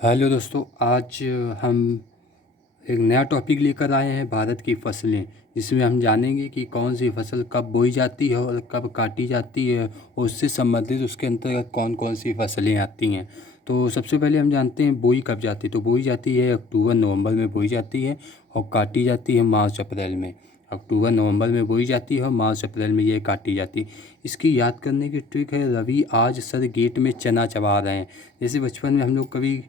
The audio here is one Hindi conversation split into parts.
हेलो दोस्तों, आज हम एक नया टॉपिक लेकर आए हैं भारत की फसलें। जिसमें हम जानेंगे कि कौन सी फसल कब बोई जाती है और कब काटी जाती है, और उससे संबंधित उसके अंतर्गत कौन कौन सी फसलें आती हैं। तो सबसे पहले हम जानते हैं बोई कब जाती है। तो बोई जाती है अक्टूबर नवंबर में बोई जाती है, और काटी जाती है मार्च अप्रैल में। अक्टूबर नवंबर में बोई जाती है और मार्च अप्रैल में ये काटी जाती है। इसकी याद करने की ट्रिक है, रवि आज सर गेट में चना चबा रहे हैं। जैसे बचपन में हम लोग कभी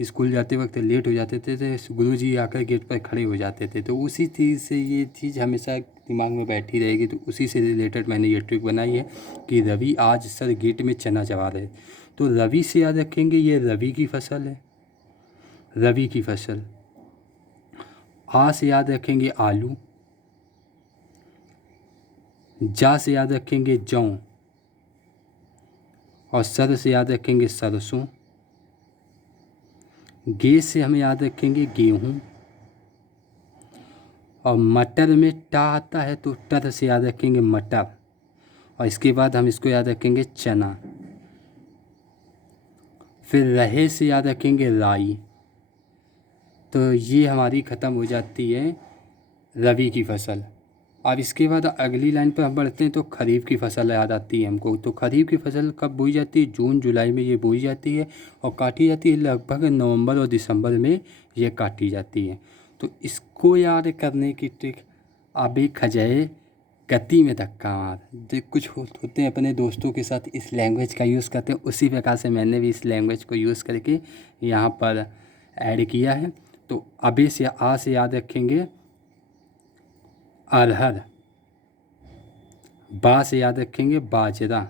स्कूल जाते वक्त लेट हो जाते थे तो गुरुजी आकर गेट पर खड़े हो जाते थे, तो उसी चीज़ से ये चीज़ हमेशा दिमाग में बैठी रहेगी। तो उसी से रिलेटेड मैंने ये ट्रिक बनाई है कि रवि आज सर गेट में चना चबा रहे। तो रवि से याद रखेंगे ये रवि की फसल है, रवि की फसल। आ से याद रखेंगे आलू। जा से याद रखेंगे जौ। और सर से याद रखेंगे सरसों। गे से हम याद रखेंगे गेहूँ। और मटर में टा आता है तो टर से याद रखेंगे मटर। और इसके बाद हम इसको याद रखेंगे चना। फिर रहे से याद रखेंगे राई। तो ये हमारी ख़त्म हो जाती है रबी की फसल। अब इसके बाद अगली लाइन पर हम बढ़ते हैं तो खरीफ की फसल याद आती है हमको। तो खरीफ की फसल कब बोई जाती है? जून जुलाई में ये बोई जाती है और काटी जाती है लगभग नवंबर और दिसंबर में ये काटी जाती है। तो इसको याद करने की ट्रिक, अभी खजाए गति में धक्का मार। जो कुछ होते हैं अपने दोस्तों के साथ इस लैंग्वेज का यूज़ करते हैं, उसी प्रकार से मैंने भी इस लैंग्वेज को यूज़ करके यहाँ पर ऐड किया है। तो अबे से आ से याद रखेंगे अरहर। बा से याद रखेंगे बाजरा।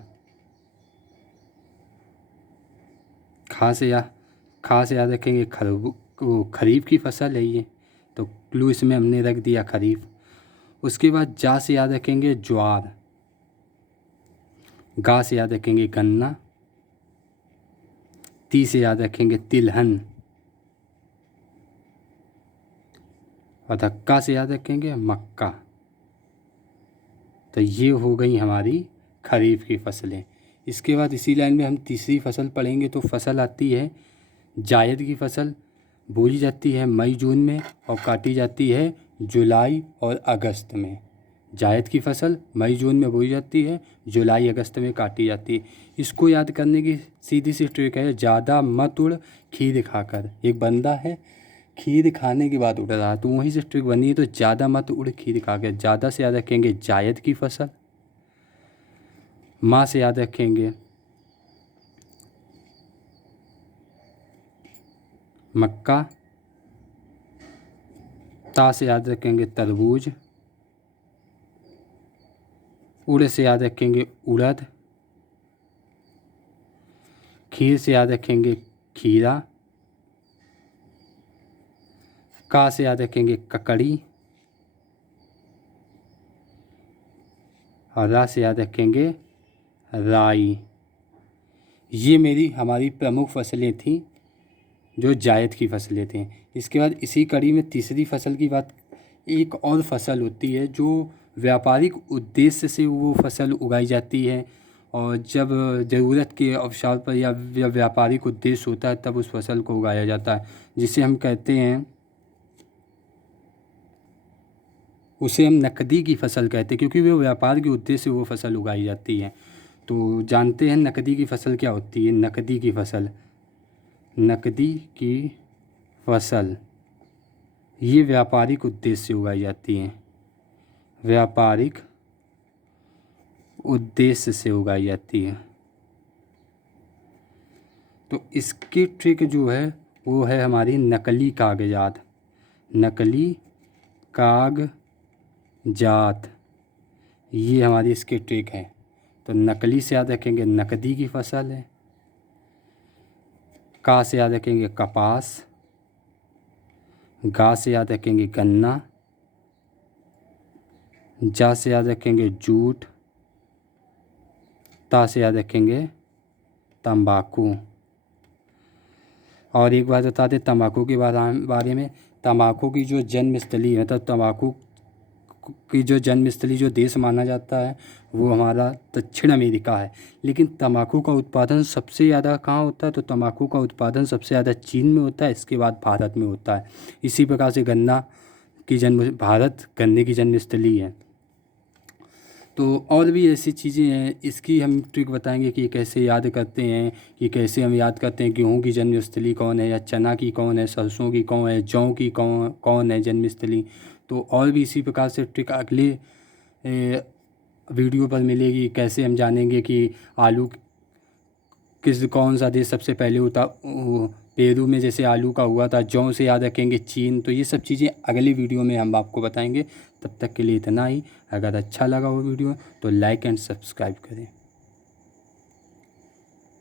खा से याद रखेंगे खरीफ की फसल है ये। तो क्लू इसमें हमने रख दिया खरीफ। उसके बाद जा से याद रखेंगे ज्वार। गा से याद रखेंगे गन्ना। ती से याद रखेंगे तिलहन। और धक्का से याद रखेंगे मक्का। तो ये हो गई हमारी खरीफ की फसलें। इसके बाद इसी लाइन में हम तीसरी फसल पढ़ेंगे। तो फसल आती है जायद की फसल। बोई जाती है मई जून में और काटी जाती है जुलाई और अगस्त में। जायद की फसल मई जून में बोई जाती है, जुलाई अगस्त में काटी जाती है। इसको याद करने की सीधी सी ट्रिक है, ज़्यादा मत उड़ खीर खाकर। एक बंदा है खीर खाने के बाद उड़ रहा है, तो वहीं से ट्रिक बनी है। तो ज़्यादा मत उड़ खीर खाकर। ज़्यादा से याद रखेंगे जायद की फसल। माँ से याद रखेंगे मक्का। ता से याद रखेंगे तरबूज। उड़ से याद रखेंगे उड़द। खीर से याद रखेंगे खीरा। का से याद रखेंगे ककड़ी। और रा से याद रखेंगे राई। ये हमारी प्रमुख फसलें थीं, जो जायद की फसलें थीं। इसके बाद इसी कड़ी में तीसरी फसल की बात, एक और फसल होती है जो व्यापारिक उद्देश्य से वो फसल उगाई जाती है। और जब ज़रूरत के अवसर पर या व्यापारिक उद्देश्य होता है तब उस फसल को उगाया जाता है, जिसे हम कहते हैं, उसे हम नकदी की फसल कहते हैं, क्योंकि वो व्यापार के उद्देश्य से वो फसल उगाई जाती है। तो जानते हैं नकदी की फसल क्या होती है? नकदी की फसल, नकदी की फसल ये व्यापारिक उद्देश्य से उगाई जाती हैं। व्यापारिक उद्देश्य से उगाई जाती है। तो इसकी ट्रिक जो है वो है हमारी नकली कागजात। नकली कागजात, ये हमारी इसकी ट्रिक है। तो नकली से याद रखेंगे नकदी की फसल है। का से याद रखेंगे कपास। गा से याद रखेंगे गन्ना। जा से याद रखेंगे जूट। ता से याद रखेंगे तंबाकू। और एक बात बता दें तंबाकू के बारे में, तंबाकू की जो जन्म स्थली है, मतलब तंबाकू की जो जन्मस्थली जो देश माना जाता है वो हमारा दक्षिण अमेरिका है। लेकिन तंबाकू का उत्पादन सबसे ज़्यादा कहाँ होता है? तो तंबाकू का उत्पादन सबसे ज़्यादा चीन में होता है, इसके बाद भारत में होता है। इसी प्रकार से भारत गन्ने की जन्मस्थली है। तो और भी ऐसी चीज़ें हैं, इसकी हम ट्रिक बताएंगे कि कैसे याद करते हैं, कि कैसे हम याद करते हैं गेहूँ की जन्मस्थली कौन है, या चना की कौन है, सरसों की कौन है, जौ की कौन कौन है जन्मस्थली। तो और भी इसी प्रकार से ट्रिक अगले वीडियो पर मिलेगी। कैसे हम जानेंगे कि आलू कौन सा देश सबसे पहले होता, पेरू में जैसे आलू का हुआ था। जौ से याद रखेंगे चीन। तो ये सब चीज़ें अगली वीडियो में हम आपको बताएंगे। तब तक के लिए इतना ही। अगर अच्छा लगा वो वीडियो तो लाइक एंड सब्सक्राइब करें।